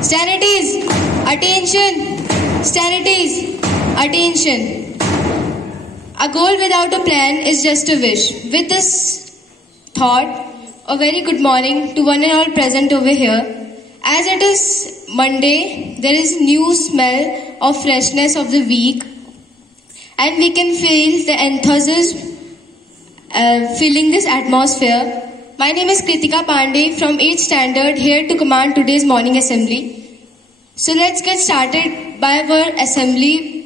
Sterilities, attention. Sterilities, attention. A goal without a plan is just a wish. With this thought, a very good morning to one and all present over here. As it is Monday, there is new smell of freshness of the week, and we can feel the enthusiasm filling this atmosphere. My name is Kritika Pandey from 8th standard, here to command today's morning assembly. So let's get started by our assembly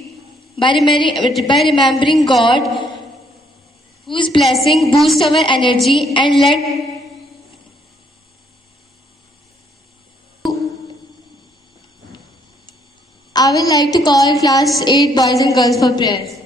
by remembering God, whose blessing boosts our energy, and I would like to call class 8 boys and girls for prayer.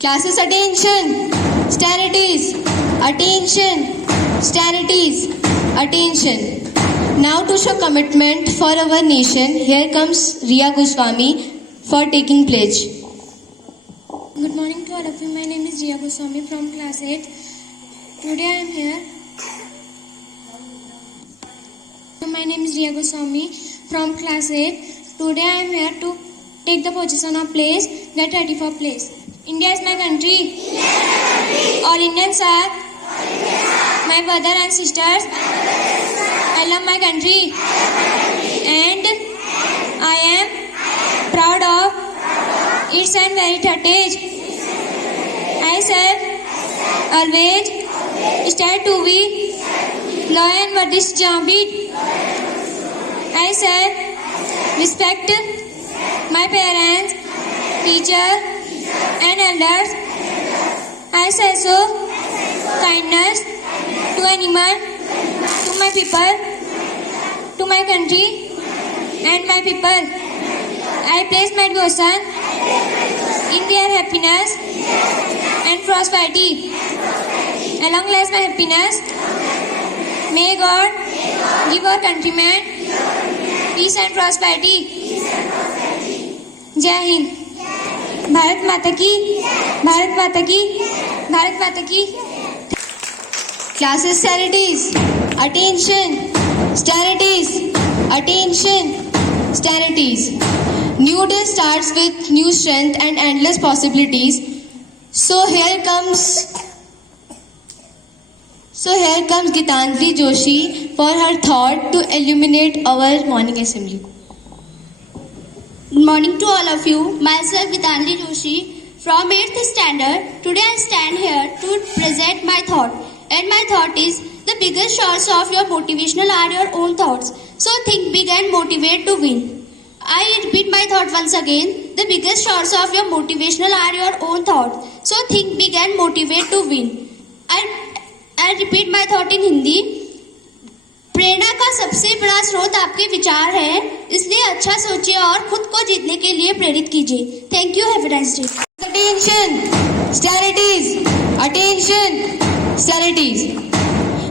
Classes, attention. Sterilities, attention. Sterilities, attention. Now to show commitment for our nation, here comes Riya Goswami for taking pledge. Good morning to all of you. My name is Riya Goswami from class 8. Today I am here. My name is Riya Goswami from class 8. Today I am here to take the position of place. Get ready for place. India is my country. All Indians are my brother and sisters. I love my country. And I am proud of its and very heritage. I shall always strive to be loyal and worthy champion. I shall respect my parents, teachers, and elders. I shall show kindness to animals, to my people, to my country, and my people. I place my devotion in their happiness and prosperity. Along with my happiness, may God give our countrymen peace and prosperity. जय हिंद. भारत माता की, भारत माता की, भारत माता की. Classes, sterilities, attention. Sterilities, attention. Sterilities. New day starts with new strength and endless possibilities. So here comes Gitanjali Joshi for her thought to illuminate our morning assembly. Good morning to all of you. Myself Gitanjali Joshi from 8th standard. Today I stand here to present my thought. And my thought is, the biggest source of your motivational are your own thoughts. So think big and motivate to win. I repeat my thought once again. The biggest source of your motivational are your own thoughts. So think big and motivate to win. I repeat my thought in Hindi. प्रेरणा का सबसे बड़ा स्रोत आपके विचार है, इसलिए अच्छा सोचिए और खुद को जीतने के लिए प्रेरित कीजिए. Thank you. Have a nice day. Attention! Stand at ease! Attention! Stand at ease!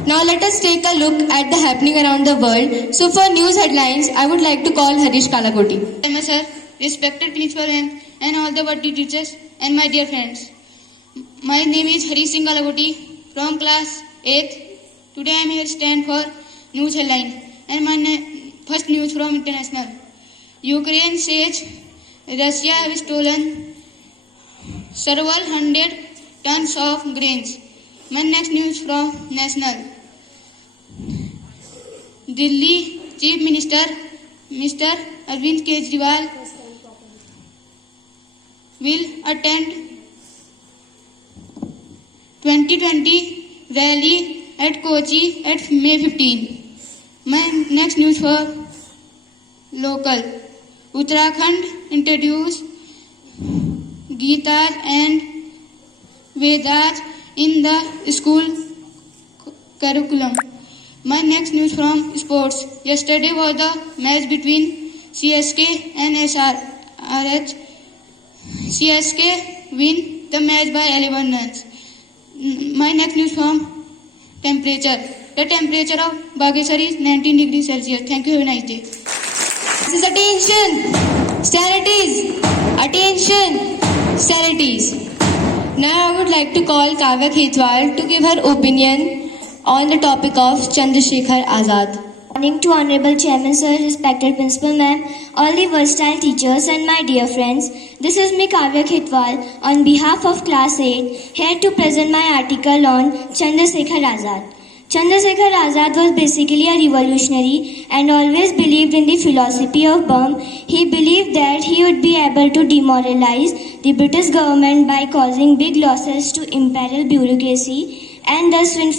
Now let us take a look at the happening around the world. So for news headlines, I would like to call Harish Kalakoti. Hello sir, respected principal and all the worthy teachers and my dear friends. My name is Harish Singh Kalakoti from class 8th. Today I am here stand for news headline and my first news from international. Ukraine says Russia has stolen several hundred tons of grains. My next news from national. Delhi Chief Minister Mr. Arvind Kejriwal will attend 2020 rally at Kochi at May 15. My next news for local. Uttarakhand introduced Gitas and Vedas in the school curriculum. My next news from sports. Yesterday was the match between CSK and SRH. CSK win the match by 11 runs. My next news from temperature. The temperature of Bageshwar is 19 degrees Celsius. Thank you. Have a nice day. This is attention! Stand at ease! Attention! Stand at ease! Now I would like to call Kavya Khetwal to give her opinion on the topic of Chandrasekhar Azad. Morning to Honorable Chairman Sir, respected Principal Ma'am, all the versatile teachers and my dear friends. This is me Kavya Khetwal on behalf of Class 8 here to present my article on Chandrasekhar Azad. Chandrasekhar Azad was basically a revolutionary and always believed in the philosophy of bomb. He believed that he would be able to demoralize the British government by causing big losses to imperial bureaucracy and thus win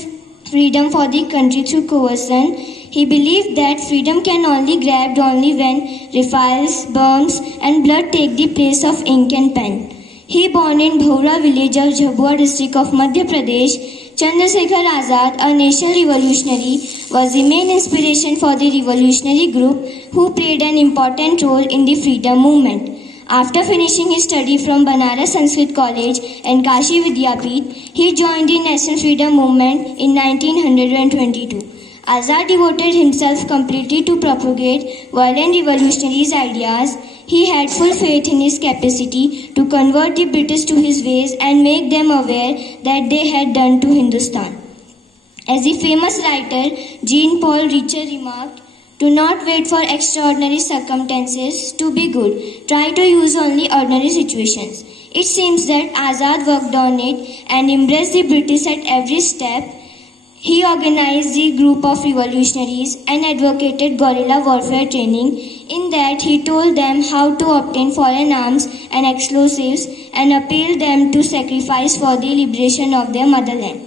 freedom for the country through coercion. He believed that freedom can only grabbed only when rifles, bombs and blood take the place of ink and pen. He born in Bhaura village of Jhabua district of Madhya Pradesh. Chandrasekhar Azad, a national revolutionary, was the main inspiration for the revolutionary group who played an important role in the freedom movement. After finishing his study from Banaras Sanskrit College and Kashi Vidyapith, he joined the National Freedom Movement in 1922. Azad devoted himself completely to propagate violent revolutionaries' ideas. He had full faith in his capacity to convert the British to his ways and make them aware that they had done to Hindustan. As the famous writer Jean-Paul Richer remarked, do not wait for extraordinary circumstances to be good. Try to use only ordinary situations. It seems that Azad worked on it and embraced the British at every step. He organized the group of revolutionaries and advocated guerrilla warfare training. In that, he told them how to obtain foreign arms and explosives and appealed them to sacrifice for the liberation of their motherland.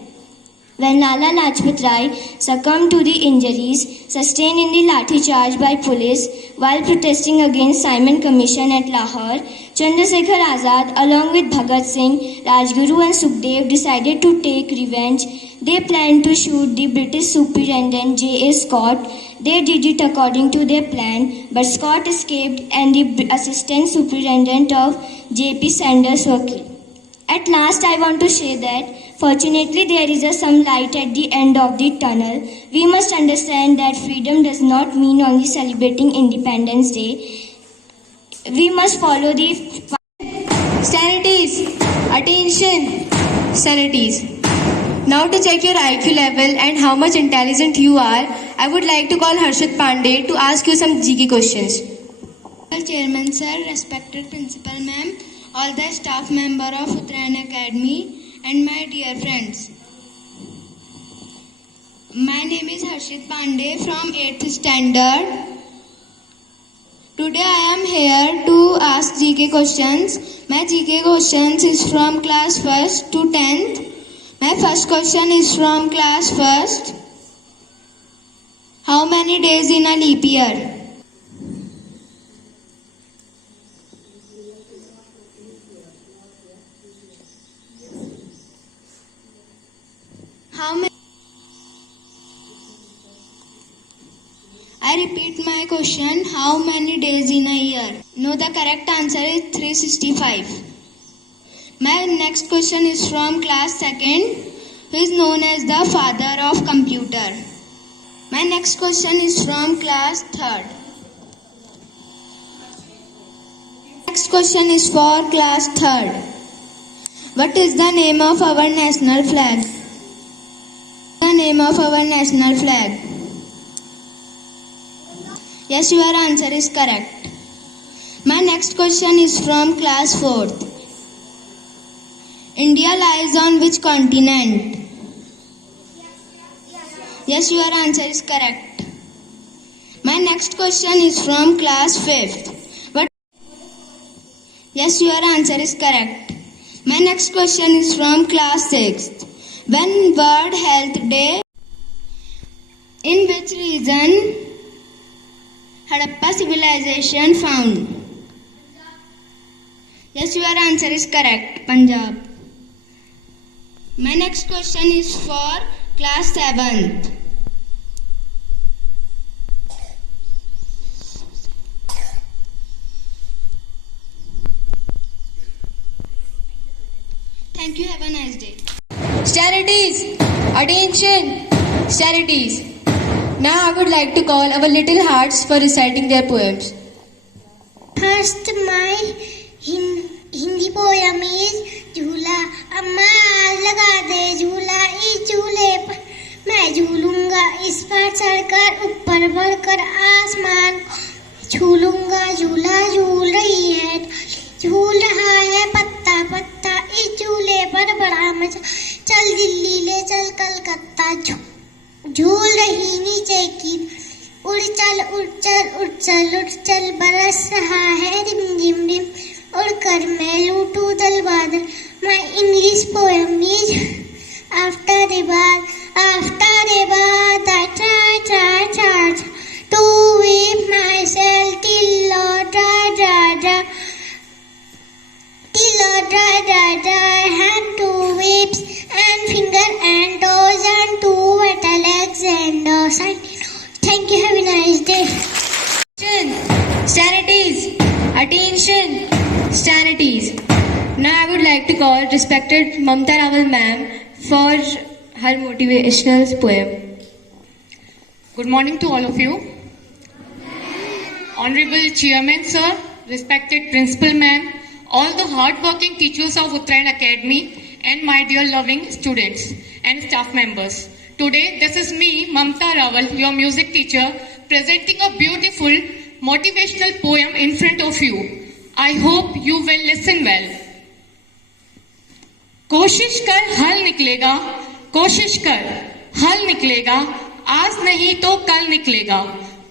When Lala Lajpat Rai succumbed to the injuries sustained in the lathi charge by police while protesting against Simon Commission at Lahore, Chandrasekhar Azad, along with Bhagat Singh, Rajguru and Sukhdev, decided to take revenge. They planned to shoot the British Superintendent J.A. Scott. They did it according to their plan, but Scott escaped and the Assistant Superintendent of J.P. Sanders were killed. At last, I want to say that fortunately there is some light at the end of the tunnel. We must understand that freedom does not mean only celebrating Independence Day. We must follow the... Stand at ease. Attention. Stand at ease. Now to check your IQ level and how much intelligent you are, I would like to call Harshit Pandey to ask you some GK questions. Chairman Sir, respected Principal Ma'am, all the staff member of Uttarayan Academy and my dear friends. My name is Harshit Pandey from 8th standard. Today I am here to ask GK questions. My GK questions is from class 1st to 10th. My first question is from class 1st. How many days in a leap year? How many? I repeat my question. How many days in a year? No, the correct answer is 365. My next question is from class 2nd, who is known as the father of computer. My next question is from class 3rd. Next question is for class 3rd. What is the name of our national flag? The name of our national flag. Yes, your answer is correct. My next question is from class 4th. India lies on which continent? Yes, your answer is correct. My next question is from class 5th. What? Yes, your answer is correct. My next question is from class 6th. When World Health Day? In which region Harappa civilization found? Yes, your answer is correct. Punjab. My next question is for class 7th. Thank you. Have a nice day. Sterilities! Attention! Sterilities! Now I would like to call our little hearts for reciting their poems. First, my Hindi poem is झूला अम्मा लगा दे झूला इस झूले पर मैं झूलूंगा इस पर चढ़कर ऊपर बढ़कर आसमान झूलूंगा झूला झूल रही है झूल रहा है पत्ता पत्ता इस झूले पर बड़ा मजा चल दिल्ली ले चल कलकत्ता झूल रही नीचे की उड़ चल उड़ चल उड़ चल उड़ चल बरस रहा है रिम रिम रिम उड़कर मैं लूटू दल बादल My English poem is after the bath I try to whip myself till Lord dry hand two whips and finger and toes and two wet legs and thank you, have a nice day. Sterilities! Attention! Sterilities! Now I would like to call respected Mamta Rawal ma'am for her motivational poem. Good morning to all of you. Honorable Chairman Sir, respected Principal Ma'am, all the hard-working teachers of Uttarayan Academy and my dear loving students and staff members. Today, this is me, Mamta Rawal, your music teacher, presenting a beautiful motivational poem in front of you. I hope you will listen well. कोशिश कर हल निकलेगा कोशिश कर हल निकलेगा आज नहीं तो कल निकलेगा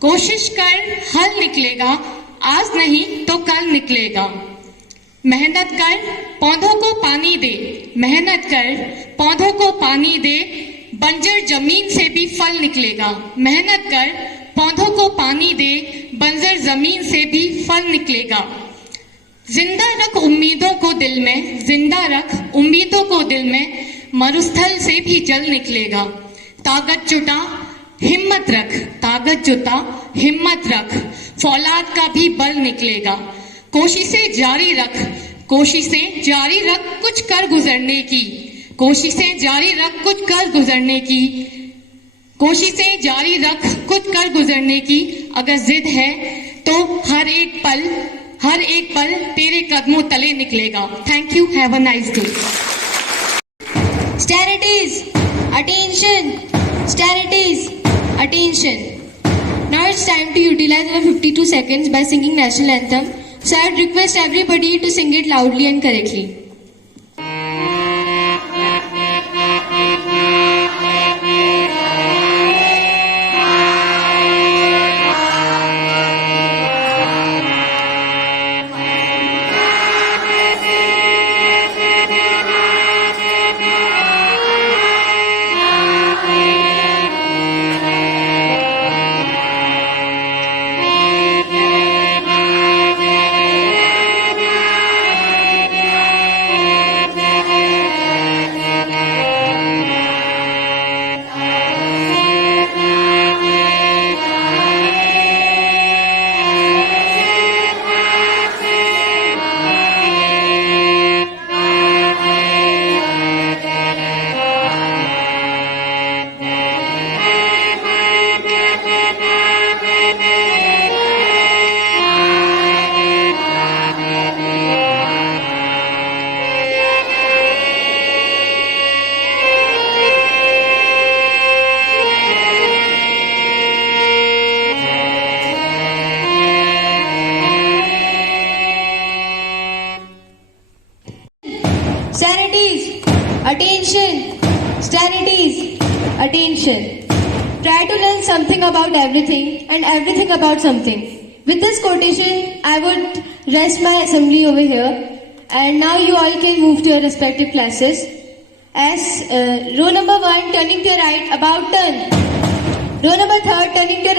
कोशिश कर हल निकलेगा आज नहीं तो कल निकलेगा मेहनत कर पौधों को पानी दे मेहनत कर पौधों को पानी दे बंजर जमीन से भी फल निकलेगा मेहनत कर पौधों को पानी दे बंजर जमीन से भी फल निकलेगा जिंदा रख उम्मीदों को दिल में जिंदा रख उम्मीदों को दिल में मरुस्थल से भी जल निकलेगा ताकत जुटा हिम्मत रख ताकत जुटा हिम्मत रख फौलाद का भी बल निकलेगा कोशिशें जारी रख कोशिशें जारी रख कुछ कर गुजरने की कोशिशें जारी रख कुछ कर गुजरने की कोशिशें जारी रख कुछ कर गुजरने की अगर जिद है तो हर एक पल तेरे कदमों तले निकलेगा thank you have a nice day Sterilities! Attention! Sterilities! Attention! Now it's time to utilize our 52 seconds by singing national anthem. So I would request everybody to sing it loudly and correctly. Sanities. Attention. Sanities. Attention. Try to learn something about everything and everything about something. With this quotation, I would rest my assembly over here. And now you all can move to your respective classes. As row number 1 turning to your right, about turn. Row number 3 turning to your right.